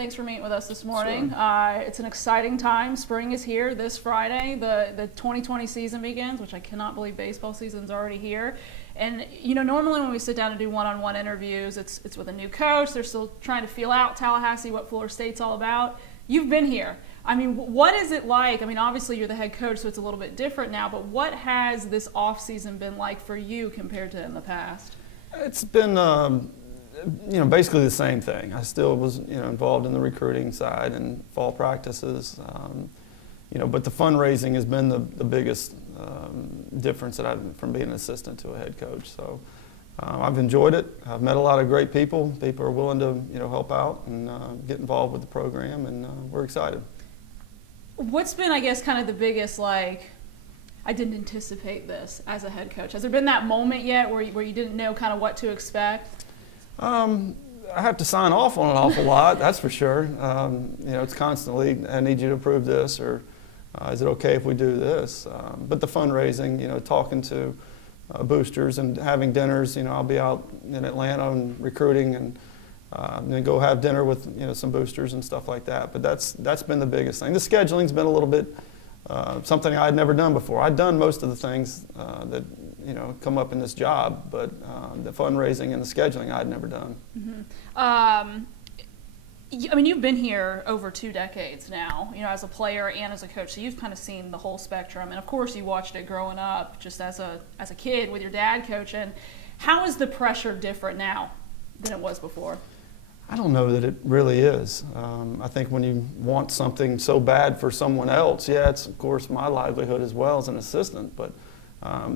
Thanks for meeting with us this morning. Sure. It's an exciting time. Spring is here this Friday. The 2020 season begins, which I cannot believe baseball season's already here. And, you know, normally when we sit down and do one-on-one interviews, it's with a new coach. They're still trying to feel out Tallahassee, what Florida State's all about. You've been here. I mean, what is it like? I mean, obviously you're the head coach, so it's a little bit different now, but what has this off-season been like for you compared to in the past? It's been, basically the same thing. I still was, involved in the recruiting side and fall practices, but the fundraising has been the biggest difference that from being an assistant to a head coach. So I've enjoyed it. I've met a lot of great people. People are willing to, help out and get involved with the program, and we're excited. What's been, I guess, kind of the biggest, I didn't anticipate this as a head coach? Has there been that moment yet where you didn't know kind of what to expect? I have to sign off on an awful lot, that's for sure. It's constantly, I need you to approve this, or is it okay if we do this? But the fundraising, talking to boosters and having dinners, I'll be out in Atlanta and recruiting and then go have dinner with, some boosters and stuff like that. But that's been the biggest thing. The scheduling's been a little bit something I had never done before. I'd done most of the things that come up in this job, but the fundraising and the scheduling I'd never done. Mm-hmm. I mean, you've been here over 2 decades now, as a player and as a coach, so you've kind of seen the whole spectrum. And of course, you watched it growing up, just as a kid with your dad coaching. How is the pressure different now than it was before? I don't know that it really is. I think when you want something so bad for someone else, it's of course my livelihood as well as an assistant, but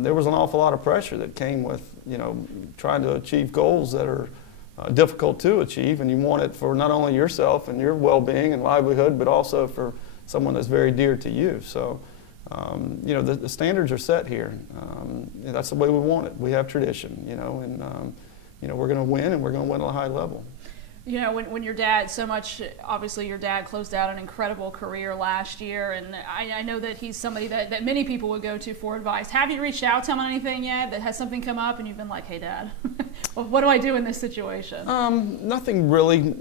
there was an awful lot of pressure that came with, trying to achieve goals that are difficult to achieve, and you want it for not only yourself and your well-being and livelihood, but also for someone that's very dear to you. So, the standards are set here. That's the way we want it. We have tradition, and we're going to win, and we're going to win at a high level. When your dad, obviously your dad closed out an incredible career last year, and I know that he's somebody that many people would go to for advice. Have you reached out to him on anything yet that has something come up and you've been like, hey, Dad, well, what do I do in this situation? Nothing really,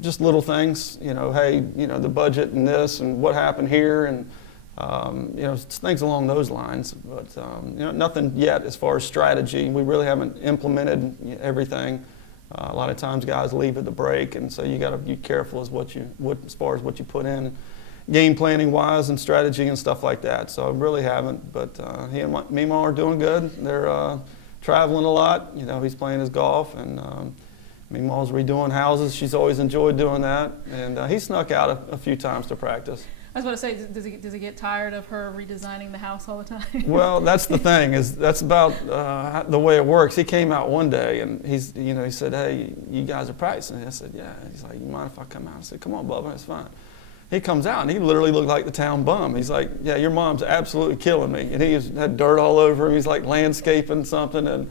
just little things, hey, the budget and this and what happened here and, things along those lines. But, nothing yet as far as strategy. We really haven't implemented everything. A lot of times guys leave at the break, and so you got to be careful as far as what you put in, game planning wise and strategy and stuff like that. So I really haven't, but he and Mima are doing good. They're traveling a lot. He's playing his golf, and Mima's redoing houses. She's always enjoyed doing that, and he snuck out a few times to practice. I was about to say, does he get tired of her redesigning the house all the time? Well, that's the thing, that's about the way it works. He came out one day and he said, hey, you guys are practicing? I said, yeah. He's like, you mind if I come out? I said, come on, Bubba, it's fine. He comes out and he literally looked like the town bum. He's like, yeah, your mom's absolutely killing me. And he had dirt all over him. He's like landscaping something, and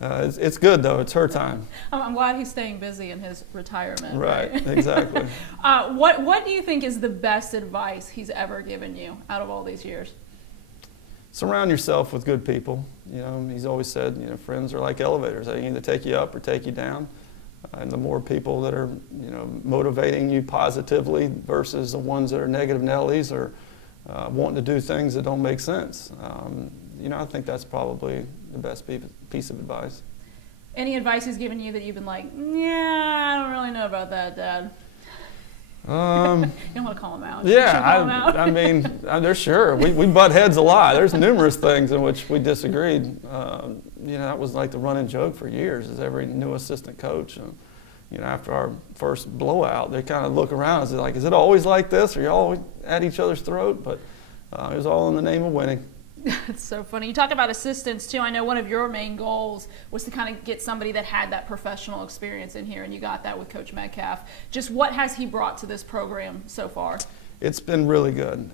it's good though. It's her time. I'm glad he's staying busy in his retirement. Right, exactly. What do you think is the best advice he's ever given you out of all these years? Surround yourself with good people. He's always said, friends are like elevators. They either take you up or take you down. And the more people that are, motivating you positively versus the ones that are negative Nellies or wanting to do things that don't make sense. I think that's probably the best piece of advice. Any advice he's given you that you've been like, yeah, I don't really know about that, Dad? You don't want to call him out. I mean, they're sure. We butt heads a lot. There's numerous things in which we disagreed. That was like the running joke for years, is every new assistant coach, after our first blowout, they kind of look around and say, like, is it always like this? Are you all at each other's throat? But it was all in the name of winning. It's so funny. You talk about assistants too. I know one of your main goals was to kind of get somebody that had that professional experience in here, and you got that with Coach Metcalf. Just what has he brought to this program so far? It's been really good.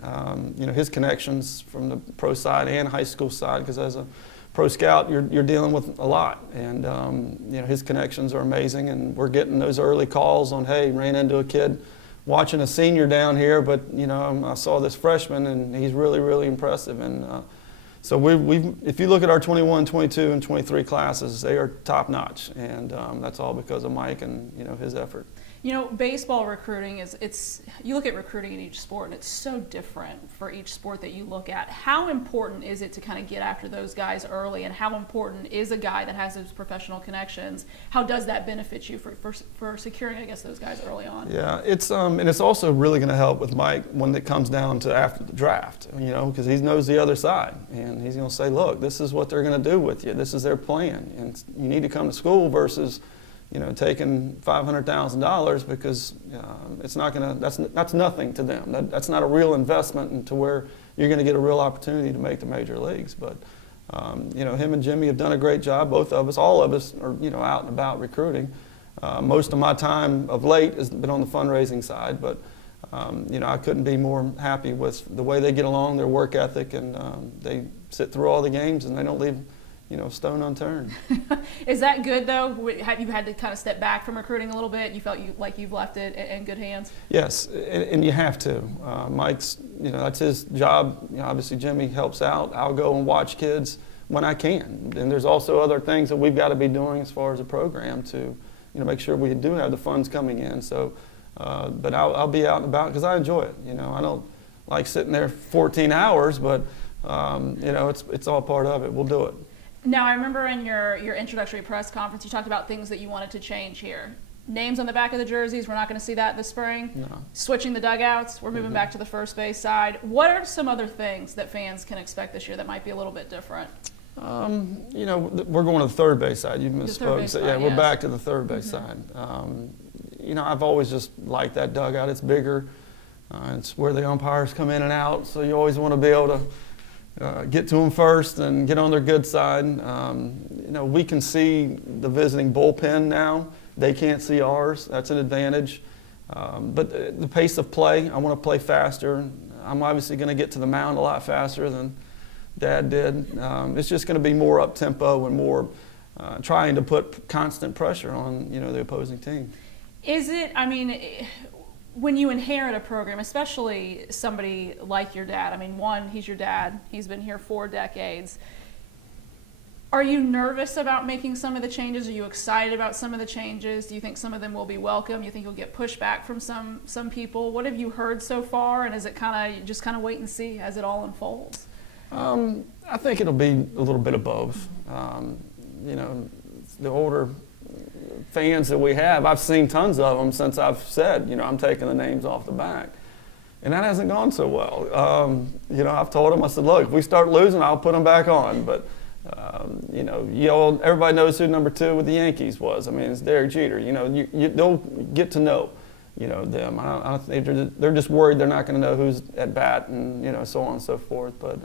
His connections from the pro side and high school side, because as a pro scout, you're dealing with a lot, and his connections are amazing, and we're getting those early calls on, hey, ran into a kid watching a senior down here, but I saw this freshman and he's really, really impressive. And so if you look at our 21, 22, and 23 classes, they are top notch, and that's all because of Mike and his effort. You know, baseball recruiting you look at recruiting in each sport and it's so different for each sport that you look at. How important is it to kind of get after those guys early, and how important is a guy that has those professional connections? How does that benefit you for securing, I guess, those guys early on? Yeah, and it's also really going to help with Mike when it comes down to after the draft, you know, because he knows the other side, and he's going to say, look, this is what they're going to do with you. This is their plan, and you need to come to school versus, you know, taking $500,000 because it's not going to. That's nothing to them. That's not a real investment into where you're going to get a real opportunity to make the major leagues. But you know, him and Jimmy have done a great job. Both of us, all of us, are, you know, out and about recruiting. Most of my time of late has been on the fundraising side, but you know, I couldn't be more happy with the way they get along, their work ethic, and they sit through all the games and they don't leave, you know, stone unturned. Is that good though? Have you had to kind of step back from recruiting a little bit? You felt like you've left it in good hands? Yes, and you have to. Mike's, you know, that's his job. You know, obviously Jimmy helps out. I'll go and watch kids when I can. And there's also other things that we've got to be doing as far as a program to, you know, make sure we do have the funds coming in. So, but I'll be out and about because I enjoy it. You know, I don't like sitting there 14 hours, but you know, it's all part of it. We'll do it. Now, I remember in your introductory press conference, you talked about things that you wanted to change here. Names on the back of the jerseys, we're not going to see that this spring. No. Switching the dugouts, we're moving back to the first base side. What are some other things that fans can expect this year that might be a little bit different? You know, we're going to the third base side. You misspoke. So, yeah, we're back to the third base side. You know, I've always just liked that dugout. It's bigger. It's where the umpires come in and out, so you always want to be able to get to them first and get on their good side. You know, we can see the visiting bullpen now. They can't see ours. That's an advantage. But the pace of play, I want to play faster. I'm obviously going to get to the mound a lot faster than Dad did. It's just going to be more up-tempo and more trying to put constant pressure on, you know, the opposing team. Is it, I mean, when you inherit a program, especially somebody like your dad, I mean, one, he's your dad. He's been here 4 decades. Are you nervous about making some of the changes? Are you excited about some of the changes? Do you think some of them will be welcome? You think you'll get pushback from some people? What have you heard so far, and is it kind of wait and see as it all unfolds? I think it'll be a little bit of both. You know, the older fans that we have, I've seen tons of them since I've said, you know, I'm taking the names off the back. And that hasn't gone so well. You know, I've told them, I said, look, if we start losing, I'll put them back on. But, you know, everybody knows who number 2 with the Yankees was. I mean, it's Derek Jeter. You know, they'll get to know, you know, them. I don't think they're just worried they're not going to know who's at bat and, you know, so on and so forth. But,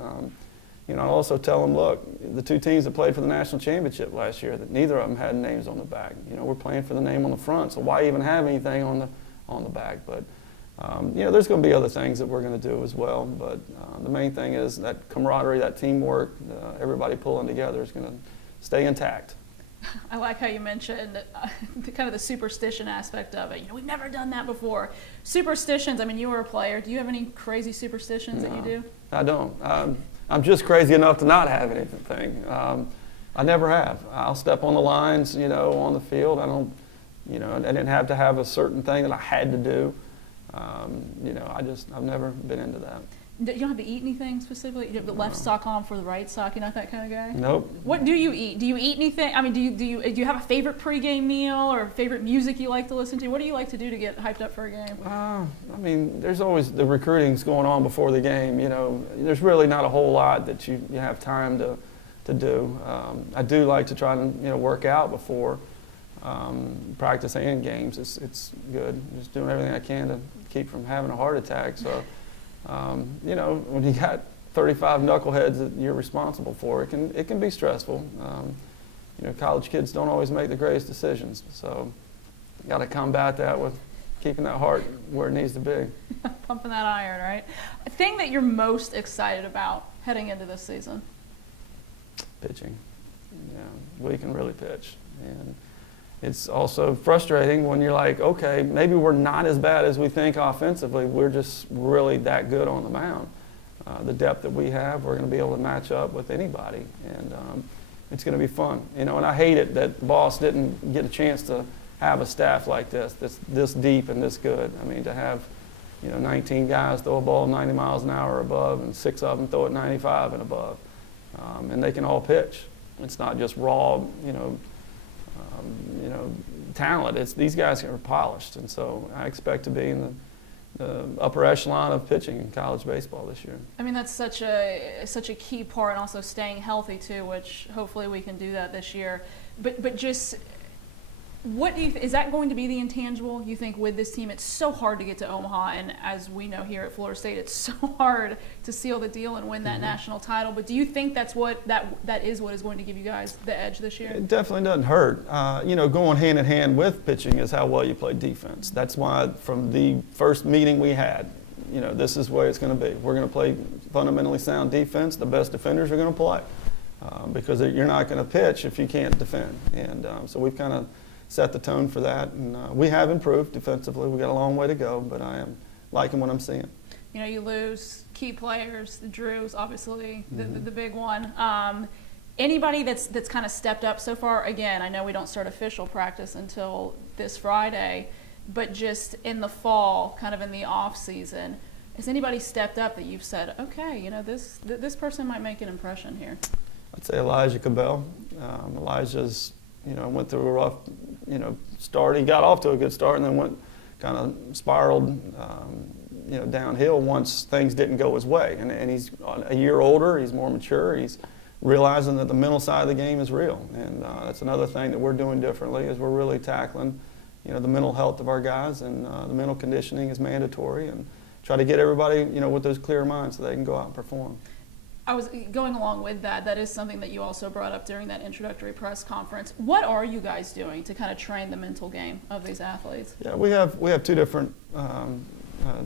you know, I also tell them, look, the 2 teams that played for the national championship last year, that neither of them had names on the back. You know, we're playing for the name on the front, so why even have anything on the back? But, you know, there's going to be other things that we're going to do as well. But the main thing is that camaraderie, that teamwork, everybody pulling together is going to stay intact. I like how you mentioned kind of the superstition aspect of it. You know, we've never done that before. Superstitions, I mean, you were a player. Do you have any crazy superstitions that you do? I don't. I'm just crazy enough to not have anything. I never have. I'll step on the lines, you know, on the field. I don't, you know, I didn't have to have a certain thing that I had to do. You know, I've never been into that. You don't have to eat anything specifically? You have the left sock on for the right sock? You're not that kind of guy? Nope. What do you eat? Do you eat anything? I mean, do you have a favorite pregame meal or favorite music you like to listen to? What do you like to do to get hyped up for a game? I mean, there's always the recruiting's going on before the game. You know, there's really not a whole lot that you have time to do. I do like to try to, you know, work out before practice and games. It's good. Just doing everything I can to keep from having a heart attack. So. You know, when you got 35 knuckleheads that you're responsible for, it can be stressful. You know, college kids don't always make the greatest decisions, so you got to combat that with keeping that heart where it needs to be. Pumping that iron, right? A thing that you're most excited about heading into this season? Pitching. Yeah, we can really pitch, and it's also frustrating when you're like, okay, maybe we're not as bad as we think offensively. We're just really that good on the mound. The depth that we have, we're going to be able to match up with anybody, and it's going to be fun. You know, and I hate it that Boss didn't get a chance to have a staff like that's this deep and this good. I mean, to have 19 guys throw a ball 90 miles an hour or above, and 6 of them throw it 95 and above, and they can all pitch. It's not just raw, talent. It's these guys are polished, and so I expect to be in the upper echelon of pitching in college baseball this year. I mean, that's such a key part, and also staying healthy too, which hopefully we can do that this year. But just what do you is that going to be the intangible you think with this team? It's so hard to get to Omaha, and as we know here at Florida State, it's so hard to seal the deal and win that national title. But do you think that's that is what is going to give you guys the edge this year? It definitely doesn't hurt. Going hand in hand with pitching is how well you play defense. That's why from the first meeting we had, this is where it's going to be. We're going to play fundamentally sound defense. The best defenders are going to play because you're not going to pitch if you can't defend. And so we've kind of set the tone for that, and we have improved defensively. We got a long way to go, but I am liking what I'm seeing. You lose key players. Drew's obviously the big one. Anybody that's kind of stepped up so far? Again, I know we don't start official practice until this Friday, but just in the fall, kind of in the off season, has anybody stepped up that you've said, okay, this person might make an impression here? I'd say Elijah Cabell. Elijah's went through a rough, start. He got off to a good start and then went kind of spiraled, downhill once things didn't go his way. And he's a year older. He's more mature. He's realizing that the mental side of the game is real. And that's another thing that we're doing differently is we're really tackling, the mental health of our guys, and the mental conditioning is mandatory, and try to get everybody, with those clear minds so they can go out and perform. I was going along with that. That is something that you also brought up during that introductory press conference. What are you guys doing to kind of train the mental game of these athletes? Yeah, we have 2 different.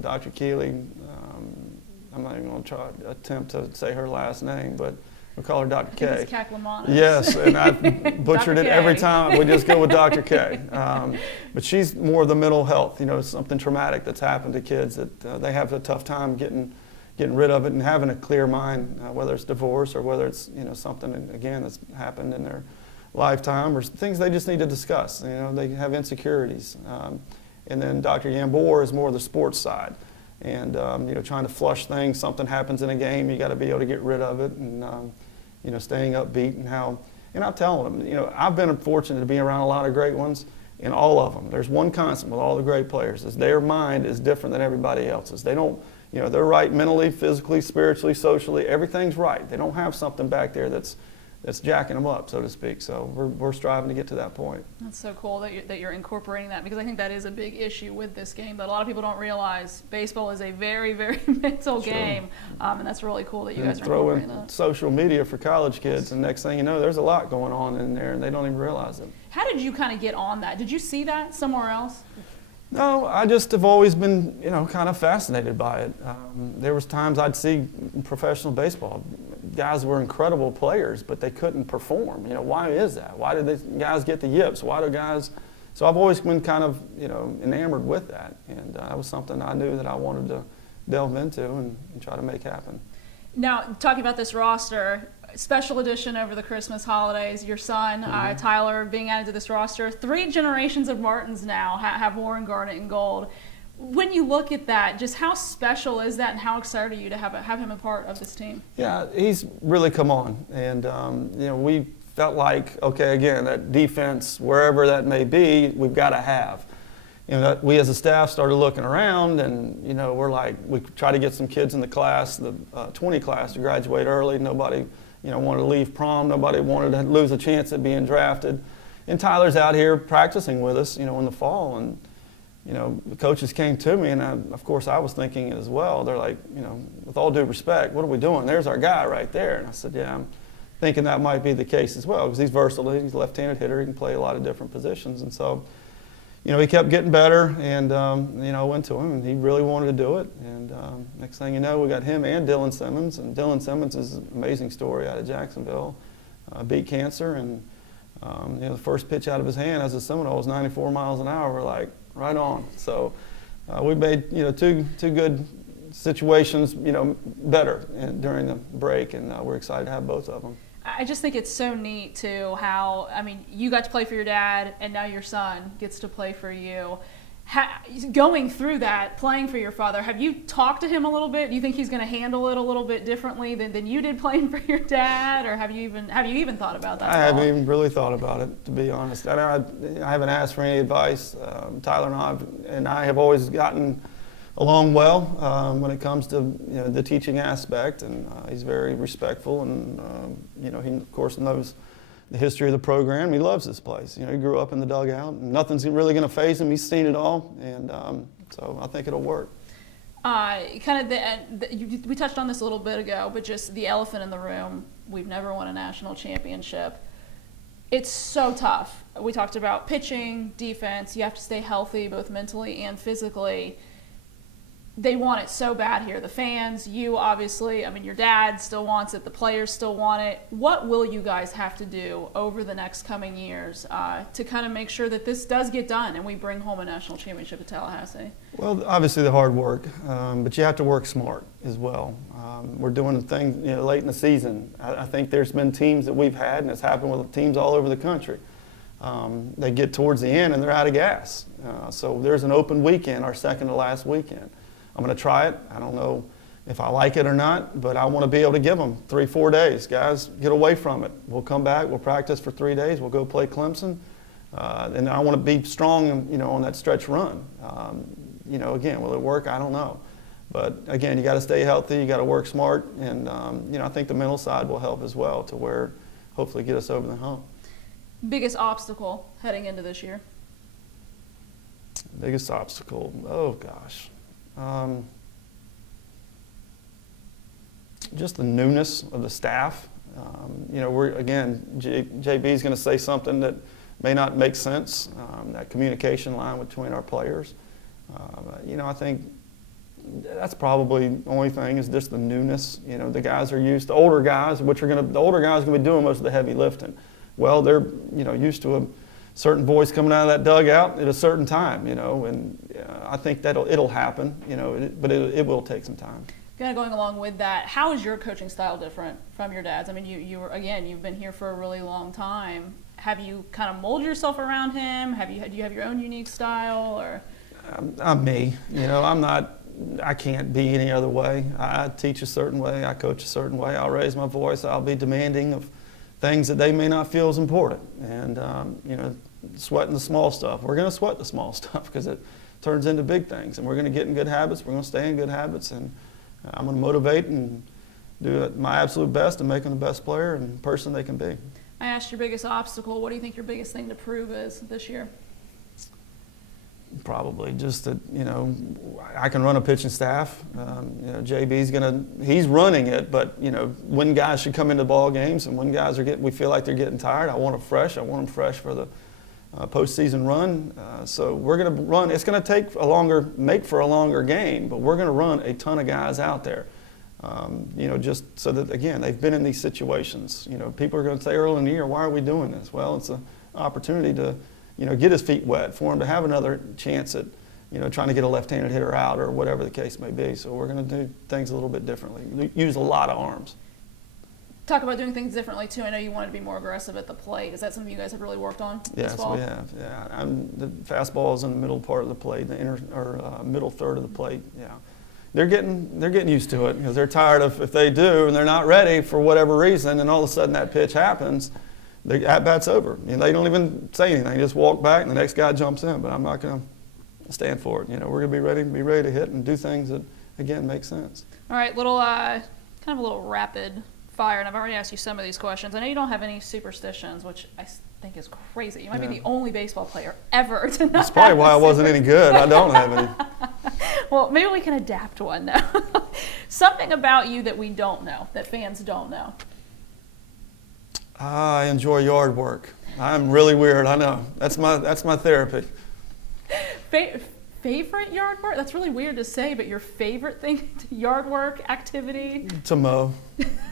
Dr. Keeley. I'm not even going to attempt to say her last name, but we call her Dr. K. It's Kaklamanis. Yes, and I've butchered it every time. We just go with Dr. K. But she's more of the mental health. Something traumatic that's happened to kids that they have a tough time getting rid of it and having a clear mind, whether it's divorce or whether it's something again that's happened in their lifetime or things they just need to discuss. They have insecurities, and then Dr. Yambor is more the sports side, and trying to flush things. Something happens in a game, you got to be able to get rid of it, and staying upbeat and how. And I'm telling them, I've been fortunate to be around a lot of great ones. In all of them, there's one constant with all the great players: is their mind is different than everybody else's. They don't. They're right mentally, physically, spiritually, socially. Everything's right. They don't have something back there that's jacking them up, so to speak. So we're striving to get to that point. That's so cool that you're incorporating that, because I think that is a big issue with this game that a lot of people don't realize. Baseball is a very, very mental game, and that's really cool that you guys are incorporating that. Throw in social media for college kids, and next thing you know, there's a lot going on in there, and they don't even realize it. How did you kind of get on that? Did you see that somewhere else? No, I just have always been, kind of fascinated by it. There was times I'd see professional baseball, guys were incredible players, but they couldn't perform. Why is that? Why did these guys get the yips? Why do guys? So I've always been kind of, enamored with that, and that was something I knew that I wanted to delve into and try to make happen. Now, talking about this roster, special edition over the Christmas holidays, your son, Tyler, being added to this roster. 3 generations of Martins now have worn garnet and gold. When you look at that, just how special is that, and how excited are you to have him a part of this team? Yeah, he's really come on. And, we felt like, okay, again, that defense, wherever that may be, we've got to have. We as a staff started looking around, and we're like, we try to get some kids in the class, the 20 class, to graduate early. Nobody, wanted to leave prom. Nobody wanted to lose a chance at being drafted. And Tyler's out here practicing with us, in the fall. And the coaches came to me, and of course I was thinking as well. They're like, with all due respect, what are we doing? There's our guy right there. And I said, yeah, I'm thinking that might be the case as well, because he's versatile. He's a left-handed hitter. He can play a lot of different positions. And so, he kept getting better, and, I went to him, and he really wanted to do it. And next thing you know, we got him and Dylan Simmons. And Dylan Simmons is an amazing story out of Jacksonville. Beat cancer, and, the first pitch out of his hand as a Seminole was 94 miles an hour. We're like, right on. So we made, two good situations, better during the break, and we're excited to have both of them. I just think it's so neat too how, I mean, you got to play for your dad and now your son gets to play for you. Going through that, playing for your father, have you talked to him a little bit? Do you think he's going to handle it a little bit differently than you did playing for your dad, or have you even thought about that? I haven't even really thought about it, to be honest. I haven't asked for any advice. Tyler and I have always gotten along well when it comes to the teaching aspect, and he's very respectful, and he of course knows the history of the program. He loves this place. He grew up in the dugout, and nothing's really going to faze him. He's seen it all, and so I think it'll work. We touched on this a little bit ago, but just the elephant in the room. We've never won a national championship. It's so tough. We talked about pitching, defense. You have to stay healthy, both mentally and physically. They want it so bad here. The fans, you obviously, I mean, your dad still wants it. The players still want it. What will you guys have to do over the next coming years to kind of make sure that this does get done and we bring home a national championship at Tallahassee? Well, obviously the hard work, but you have to work smart as well. We're doing things late in the season. I think there's been teams that we've had, and it's happened with teams all over the country. They get towards the end and they're out of gas. So there's an open weekend, our second to last weekend. I'm going to try it. I don't know if I like it or not, but I want to be able to give them 3-4 days. Guys, get away from it. We'll come back. We'll practice for 3 days. We'll go play Clemson. And I want to be strong, on that stretch run. Again, will it work? I don't know. But, again, you got to stay healthy. You got to work smart. And, I think the mental side will help as well to where hopefully get us over the hump. Biggest obstacle heading into this year? Biggest obstacle? Oh, gosh. Just the newness of the staff. JB is going to say something that may not make sense. That communication line between our players. I think that's probably the only thing is just the newness. The guys are used. The older guys, the older guys are going to be doing most of the heavy lifting. Well, they're used to a certain voice coming out of that dugout at a certain time, and I think it'll happen, but it will take some time. Kind of going along with that, how is your coaching style different from your dad's? I mean, you've been here for a really long time. Have you kind of molded yourself around him? Do you have your own unique style, or? I'm me. I can't be any other way. I teach a certain way. I coach a certain way. I'll raise my voice. I'll be demanding of things that they may not feel is important, and sweating the small stuff. We're going to sweat the small stuff because it turns into big things, and we're going to get in good habits. We're going to stay in good habits, and I'm going to motivate and do my absolute best to make them the best player and person they can be. I asked your biggest obstacle. What do you think your biggest thing to prove is this year? Probably just that, I can run a pitching staff. JB's he's running it, but, when guys should come into ball games and when guys we feel like they're getting tired, I want them fresh. I want them fresh for the postseason run. So we're going to run. It's going to make for a longer game, but we're going to run a ton of guys out there. Just so that, again, they've been in these situations. People are going to say early in the year, why are we doing this? Well, it's an opportunity to get his feet wet, for him to have another chance at, trying to get a left-handed hitter out or whatever the case may be. So we're going to do things a little bit differently, use a lot of arms. Talk about doing things differently, too. I know you wanted to be more aggressive at the plate. Is that something you guys have really worked on this fall? Yes, we have. Yeah, the fastball is in the middle part of the plate, the middle third of the plate. Yeah, they're getting used to it because they're tired of if they do and they're not ready for whatever reason, and all of a sudden that pitch happens. The at-bat's over. They don't even say anything. They just walk back, and the next guy jumps in. But I'm not going to stand for it. We're going to be ready to hit and do things that, again, make sense. All right, kind of a little rapid fire, and I've already asked you some of these questions. I know you don't have any superstitions, which I think is crazy. You might be the only baseball player ever to not That's probably why I wasn't any good. I don't have any. Well, maybe we can adapt one now. Something about you that we don't know, that fans don't know. I enjoy yard work. I'm really weird, I know. That's my therapy. Favorite yard work? That's really weird to say, but your favorite thing, yard work, activity? To mow.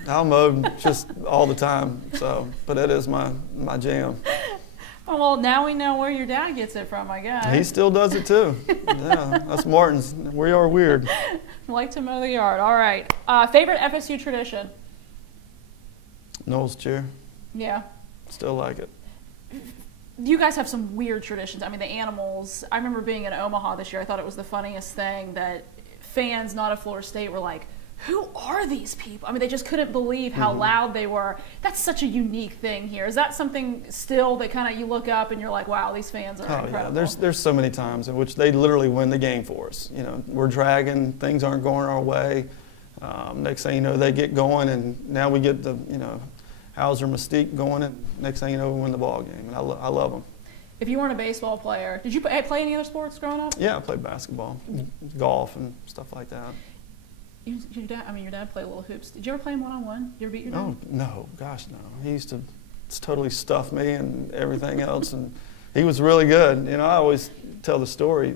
I'll mow just all the time. But it is my jam. Oh, well, now we know where your dad gets it from, I guess. He still does it too. Yeah, that's Martin's. We are weird. Like to mow the yard. All right. Favorite FSU tradition? Knowles cheer. Yeah. Still like it. You guys have some weird traditions. I mean, the animals. I remember being in Omaha this year. I thought it was the funniest thing that fans not of Florida State were like, who are these people? I mean, they just couldn't believe how loud they were. That's such a unique thing here. Is that something still that kind of you look up and you're like, wow, these fans are incredible? Yeah. There's so many times in which they literally win the game for us. You know, we're dragging, things aren't going our way. Next thing you know, they get going, and now we get the, you know, Hauser mystique going, and next thing you know, we win the ball game. And I love them. If you weren't a baseball player, did you play any other sports growing up? Yeah, I played basketball, golf, and stuff like that. Your dad played little hoops. Did you ever play him one-on-one? You ever beat your dad? Oh, no, gosh, no. He used to totally stuff me and everything else, and he was really good. You know, I always tell the story.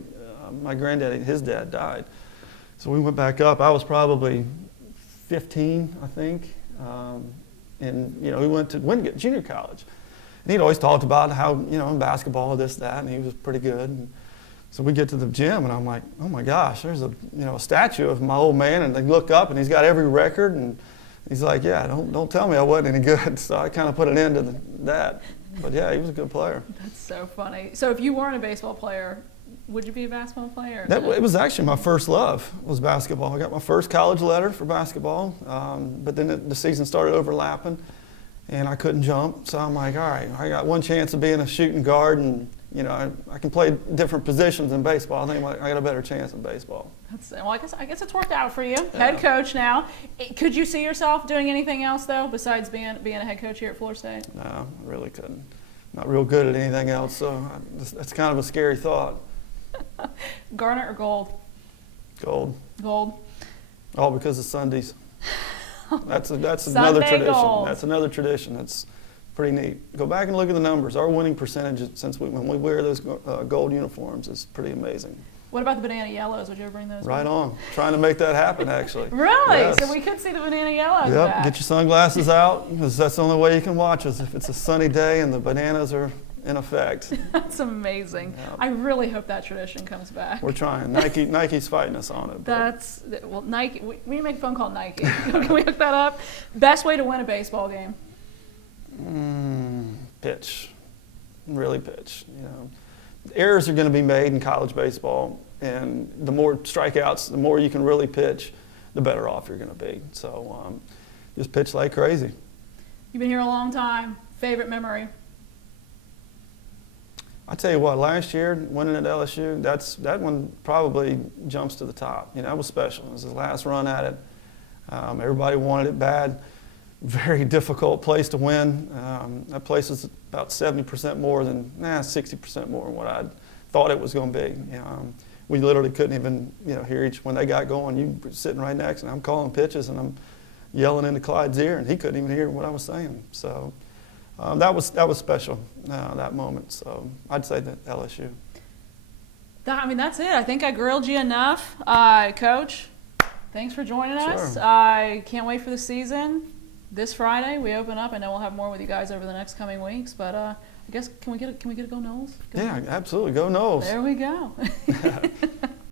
My granddaddy, his dad died. So we went back up. I was probably 15, I think. And, you know, we went to Wingate Junior College. And he'd always talked about how, you know, in basketball, this, that, and he was pretty good. And so we get to the gym, and I'm like, oh my gosh, there's a statue of my old man, and they look up, and he's got every record, and he's like, yeah, don't tell me I wasn't any good. So I kind of put an end to that. But yeah, he was a good player. That's so funny. So if you weren't a baseball player, would you be a basketball player? It was actually my first love, was basketball. I got my first college letter for basketball, but then the season started overlapping, and I couldn't jump. So I'm like, all right, I got one chance of being a shooting guard, and you know, I can play different positions in baseball. I think I got a better chance in baseball. Well, I guess it's worked out for you. Yeah. Head coach now. Could you see yourself doing anything else though besides being a head coach here at Florida State? No, I really couldn't. Not real good at anything else, so that's kind of a scary thought. Garnet or gold? Gold. Gold. All because of Sundays. That's another tradition. Gold. That's another tradition. That's pretty neat. Go back and look at the numbers. Our winning percentage since when we wear those gold uniforms is pretty amazing. What about the banana yellows? Would you ever bring those? Right on. Trying to make that happen, actually. Really? Yes. So we could see the banana yellows Yep. back. Get your sunglasses out, because that's the only way you can watch us. If it's a sunny day and the bananas are in effect. That's amazing. Yep. I really hope that tradition comes back. We're trying. Nike's fighting us on it. Nike. We need to make a phone call Nike. Can we hook that up? Best way to win a baseball game? Pitch. Really pitch. You know, errors are going to be made in college baseball, and the more strikeouts, the more you can really pitch, the better off you're going to be. So just pitch like crazy. You've been here a long time. Favorite memory? I tell you what, last year, winning at LSU, that one probably jumps to the top. You know, that was special. It was his last run at it. Everybody wanted it bad. Very difficult place to win. That place was about 70% more than, 60% more than what I thought it was going to be. You know, we literally couldn't even, hear when they got going. You were sitting right next, and I'm calling pitches, and I'm yelling into Clyde's ear, and he couldn't even hear what I was saying. So. That was special, that moment. So I'd say that LSU. That's it. I think I grilled you enough. Coach, thanks for joining us. I can't wait for the season. This Friday we open up. I know we'll have more with you guys over the next coming weeks. But I guess can we get a go Noles? Yeah, absolutely. Go Noles. There we go.